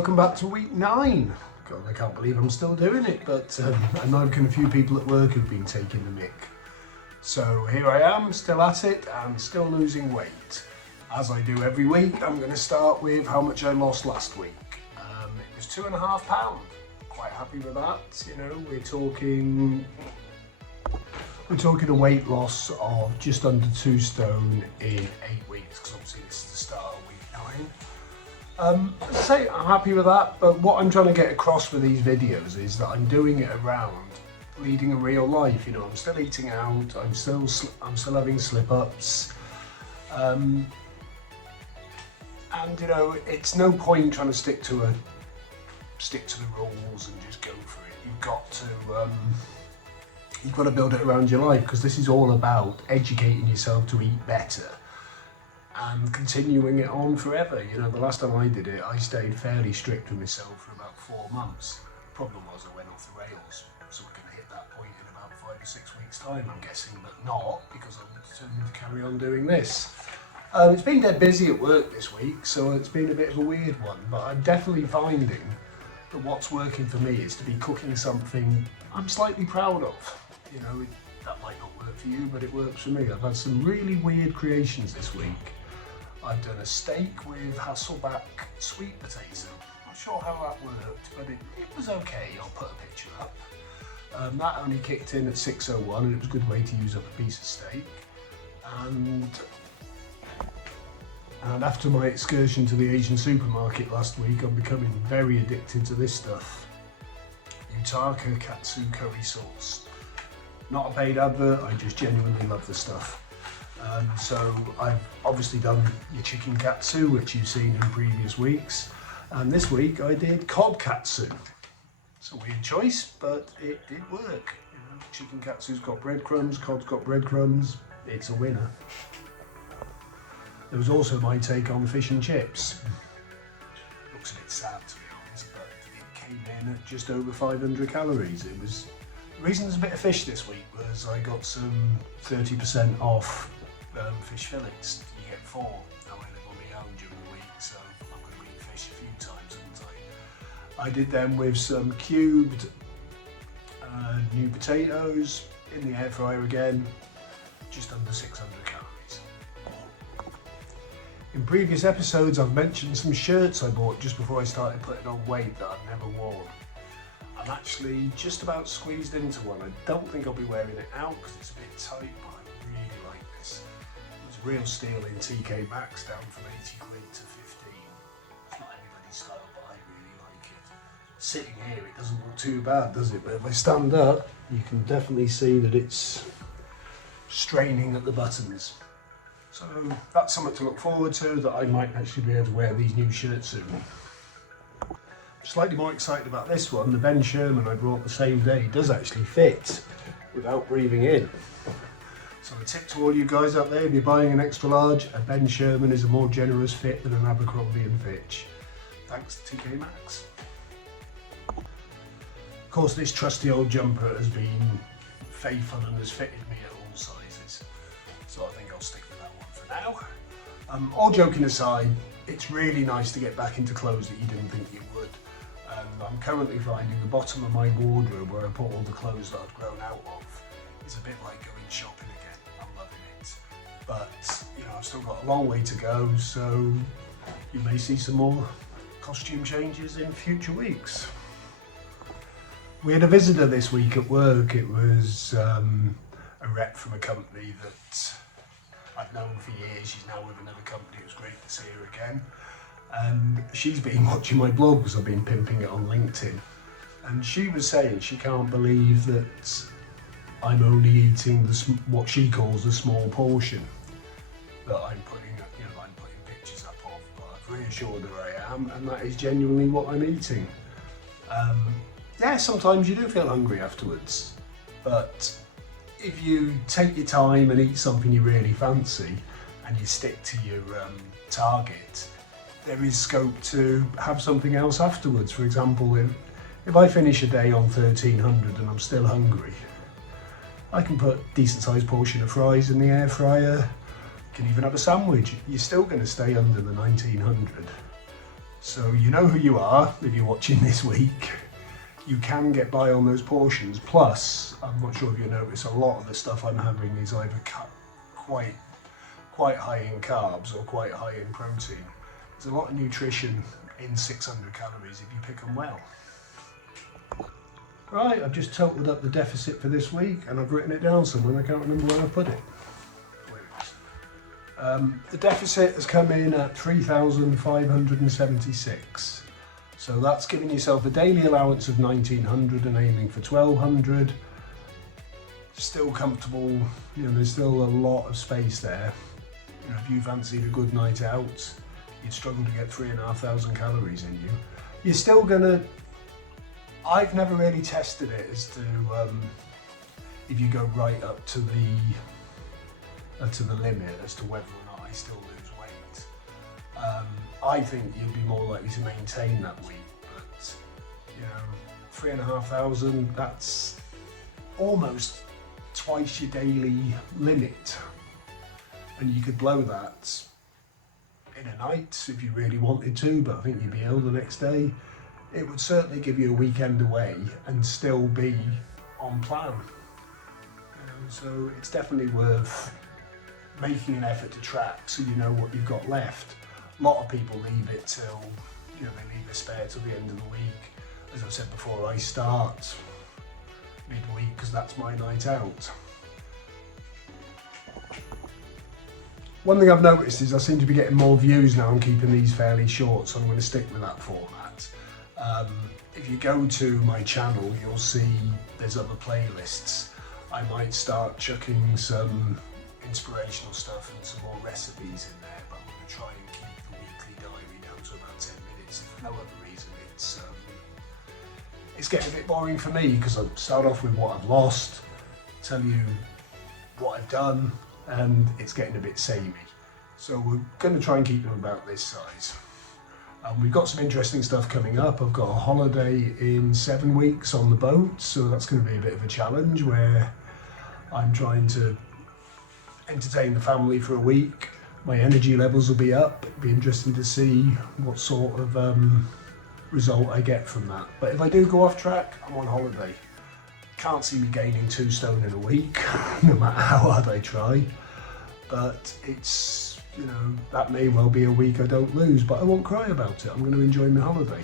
welcome back to week 9. God, I can't believe I'm still doing it, but I know I've got a few people at work who've been taking the mick. So here I am, still at it and still losing weight. As I do every week, I'm going to start with how much I lost last week. It was 2.5 pounds. Quite happy with that. You know, we're talking a weight loss of just under 2 stone in 8 weeks, because obviously this is the start of week 9. As I say, I'm happy with that, but what I'm trying to get across with these videos is that I'm doing it around leading a real life. You know, I'm still eating out, I'm still having slip-ups, and you know, it's no point trying to stick to the rules and just go for it. You've got to build it around your life, because this is all about educating yourself to eat better and continuing it on forever. You know, the last time I did it, I stayed fairly strict with myself for about 4 months. The problem was I went off the rails, so we're going to hit that point in about 5 or 6 weeks' time, I'm guessing, but not, because I'm determined to carry on doing this. It's been dead busy at work this week, so it's been a bit of a weird one, but I'm definitely finding that what's working for me is to be cooking something I'm slightly proud of. You know, that might not work for you, but it works for me. I've had some really weird creations this week. I've done a steak with Hasselback sweet potato. Not sure how that worked, but it was okay. I'll put a picture up. That only kicked in at 6:01, and it was a good way to use up a piece of steak. And after my excursion to the Asian supermarket last week, I'm becoming very addicted to this stuff. Utaka Katsu curry sauce. Not a paid advert, I just genuinely love the stuff. So I've obviously done your chicken katsu, which you've seen in previous weeks. And this week I did cod katsu. It's a weird choice, but it did work. You know, chicken katsu's got breadcrumbs, cod's got breadcrumbs. It's a winner. There was also my take on fish and chips. Looks a bit sad, to be honest, but it came in at just over 500 calories. The reason there's a bit of fish this week was I got some 30% off fish fillets. You get 4. Now I live on my own during the week, so I'm going to eat fish a few times, aren't I? I did them with some cubed new potatoes in the air fryer again, just under 600 calories. In previous episodes I've mentioned some shirts I bought just before I started putting on weight that I've never worn. I'm actually just about squeezed into one. I don't think I'll be wearing it out because it's a bit tight, but I really like this. It was real steel in TK Maxx, down from 80 quid to 15. It's not anybody's style, but I really like it. Sitting here, it doesn't look too bad, does it? But if I stand up, you can definitely see that it's straining at the buttons. So that's something to look forward to, that I might actually be able to wear these new shirts soon. Slightly more excited about this one. The Ben Sherman I brought the same day does actually fit without breathing in. So a tip to all you guys out there, if you're buying an extra large, a Ben Sherman is a more generous fit than an Abercrombie & Fitch. Thanks to TK Maxx. Of course, this trusty old jumper has been faithful and has fitted me at all sizes. So I think I'll stick with that one for now. All joking aside, it's really nice to get back into clothes that you didn't think you would. I'm currently finding the bottom of my wardrobe, where I put all the clothes that I've grown out of, is a bit like going shopping again. I'm loving it. But, you know, I've still got a long way to go, so you may see some more costume changes in future weeks. We had a visitor this week at work. It was a rep from a company that I've known for years. She's now with another company. It was great to see her again. And she's been watching my blog because I've been pimping it on LinkedIn. And she was saying she can't believe that I'm only eating what she calls a small portion that I'm putting pictures up of. But I've reassured her I am, and that is genuinely what I'm eating. Yeah, sometimes you do feel hungry afterwards, but if you take your time and eat something you really fancy and you stick to your target, there is scope to have something else afterwards. For example, if I finish a day on 1300 and I'm still hungry, I can put a decent sized portion of fries in the air fryer, you can even have a sandwich. You're still going to stay under the 1900. So you know who you are if you're watching this week. You can get by on those portions. Plus, I'm not sure if you notice, a lot of the stuff I'm having is either cut quite high in carbs or quite high in protein. There's a lot of nutrition in 600 calories if you pick them well. Right, I've just totaled up the deficit for this week and I've written it down somewhere and I can't remember where I put it. The deficit has come in at 3,576. So that's giving yourself a daily allowance of 1,900 and aiming for 1,200. Still comfortable, you know, there's still a lot of space there. You know, if you fancied a good night out, you'd struggle to get 3,500 calories in you. You're still gonna, I've never really tested it as to if you go right up to the limit as to whether or not I still lose weight. I think you'd be more likely to maintain that weight, but you know, 3,500, that's almost twice your daily limit, and you could blow that in a night if you really wanted to, but I think you'd be ill the next day. It would certainly give you a weekend away and still be on plan. So it's definitely worth making an effort to track so you know what you've got left. A lot of people leave it till, you know, they leave a spare till the end of the week. As I've said before, I start midweek because that's my night out. One thing I've noticed is I seem to be getting more views now on keeping these fairly short, so I'm going to stick with that format. If you go to my channel, you'll see there's other playlists. I might start chucking some inspirational stuff and some more recipes in there, but I'm going to try and keep the weekly diary down to about 10 minutes. If for no other reason, it's getting a bit boring for me because I start off with what I've lost, tell you what I've done, and it's getting a bit samey. So we're going to try and keep them about this size. We've got some interesting stuff coming up. I've got a holiday in 7 weeks on the boat, so that's going to be a bit of a challenge where I'm trying to entertain the family for a week. My energy levels will be up. It'll be interesting to see what sort of result I get from that. But if I do go off track, I'm on holiday. Can't see me gaining 2 stone in a week, no matter how hard I try. But it's, you know, that may well be a week I don't lose, but I won't cry about it. I'm going to enjoy my holiday.